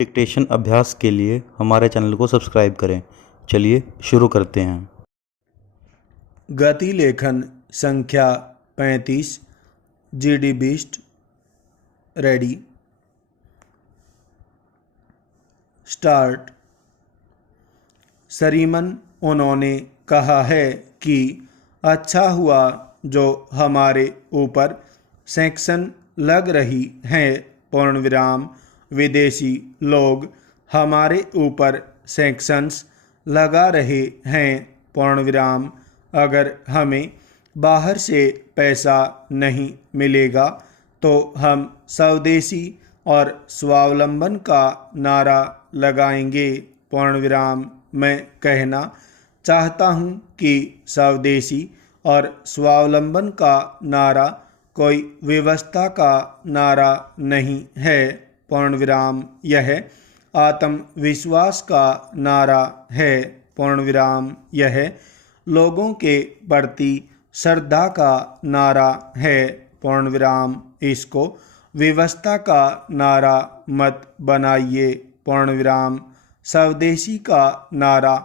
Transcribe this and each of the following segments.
Dictation अभ्यास के लिए हमारे चैनल को सब्सक्राइब करें। चलिए शुरू करते हैं। गति लेखन संख्या 35 GD बीस्ट रेडी स्टार्ट। श्रीमन उन्होंने कहा है कि अच्छा हुआ जो हमारे ऊपर सैंक्शन लग रही हैं पूर्ण विराम। विदेशी लोग हमारे ऊपर सैंक्शंस लगा रहे हैं पूर्ण विराम। अगर हमें बाहर से पैसा नहीं मिलेगा तो हम स्वदेशी और स्वावलंबन का नारा लगाएंगे पूर्ण विराम। मैं कहना चाहता हूँ कि स्वदेशी और स्वावलंबन का नारा कोई व्यवस्था का नारा नहीं है पूर्ण विराम। यह आत्मविश्वास का नारा है पूर्ण विराम। यह लोगों के प्रति श्रद्धा का नारा है पूर्ण विराम। इसको व्यवस्था का नारा मत बनाइए पूर्ण विराम। स्वदेशी का नारा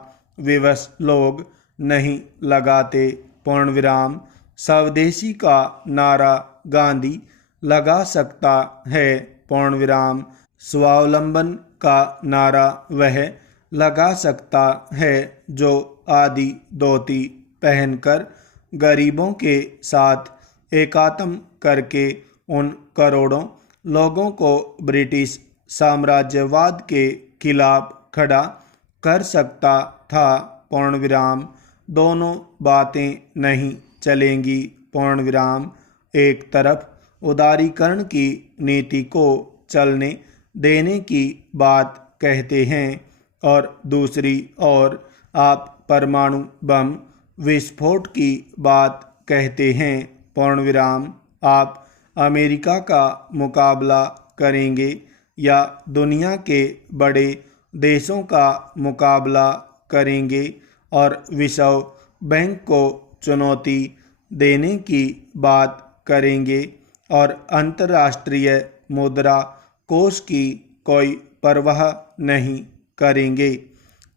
विवश लोग नहीं लगाते पूर्ण विराम। स्वदेशी का नारा गांधी लगा सकता है पूर्ण विराम। स्वावलंबन का नारा वह लगा सकता है जो आदि धोती पहनकर गरीबों के साथ एकात्म करके उन करोड़ों लोगों को ब्रिटिश साम्राज्यवाद के खिलाफ खड़ा कर सकता था पूर्ण विराम। दोनों बातें नहीं चलेंगी पूर्ण विराम। एक तरफ उदारीकरण की नीति को चलने देने की बात कहते हैं और दूसरी ओर आप परमाणु बम विस्फोट की बात कहते हैं पूर्ण विराम। आप अमेरिका का मुकाबला करेंगे या दुनिया के बड़े देशों का मुकाबला करेंगे और विश्व बैंक को चुनौती देने की बात करेंगे और अंतर्राष्ट्रीय मुद्रा कोष की कोई परवाह नहीं करेंगे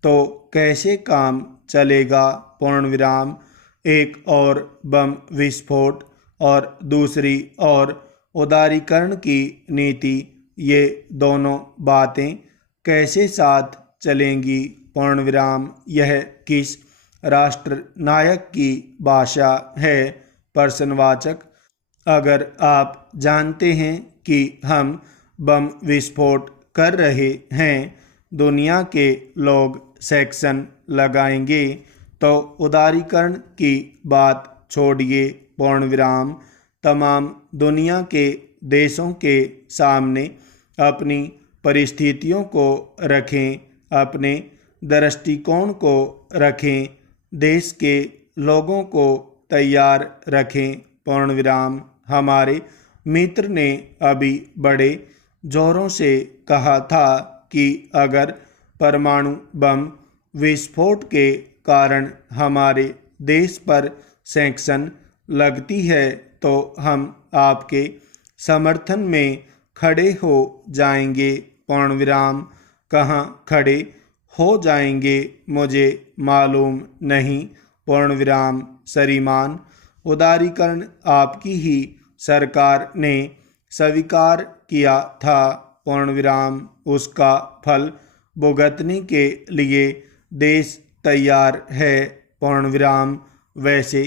तो कैसे काम चलेगा पूर्ण विराम। एक और बम विस्फोट और दूसरी ओर उदारीकरण की नीति, ये दोनों बातें कैसे साथ चलेंगी पूर्ण विराम। यह किस राष्ट्र नायक की भाषा है प्रश्नवाचक। अगर आप जानते हैं कि हम बम विस्फोट कर रहे हैं, दुनिया के लोग सैंक्शन लगाएंगे तो उदारीकरण की बात छोड़िए पूर्ण विराम। तमाम दुनिया के देशों के सामने अपनी परिस्थितियों को रखें, अपने दृष्टिकोण को रखें, देश के लोगों को तैयार रखें पूर्ण विराम। हमारे मित्र ने अभी बड़े जोरों से कहा था कि अगर परमाणु बम विस्फोट के कारण हमारे देश पर सैंक्शन लगती है तो हम आपके समर्थन में खड़े हो जाएंगे पूर्ण विराम। कहाँ खड़े हो जाएंगे मुझे मालूम नहीं पूर्ण विराम। श्रीमान, उदारीकरण आपकी ही सरकार ने स्वीकार किया था पूर्ण विराम। उसका फल भुगतने के लिए देश तैयार है पूर्ण विराम। वैसे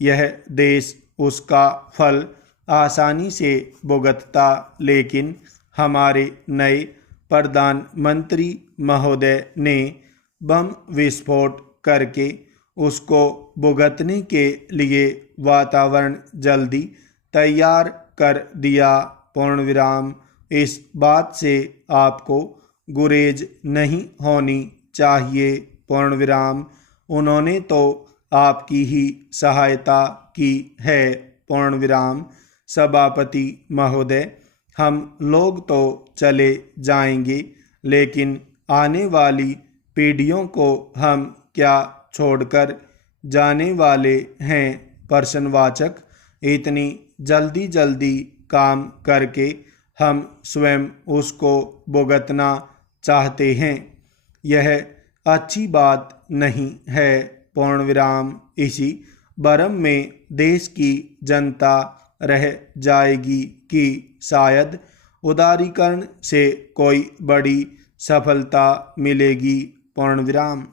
यह देश उसका फल आसानी से भुगतता, लेकिन हमारे नए प्रधानमंत्री महोदय ने बम विस्फोट करके उसको भुगतने के लिए वातावरण जल्दी तैयार कर दिया पूर्ण विराम। इस बात से आपको गुरेज नहीं होनी चाहिए पूर्ण विराम। उन्होंने तो आपकी ही सहायता की है पूर्ण विराम। सभापति महोदय, हम लोग तो चले जाएंगे, लेकिन आने वाली पीढ़ियों को हम क्या छोड़कर जाने वाले हैं प्रश्नवाचक। इतनी जल्दी जल्दी काम करके हम स्वयं उसको भुगतना चाहते हैं। यह अच्छी बात नहीं है। पूर्ण विराम। इसी भ्रम में देश की जनता रह जाएगी कि शायद उदारीकरण से कोई बड़ी सफलता मिलेगी। पूर्ण विराम।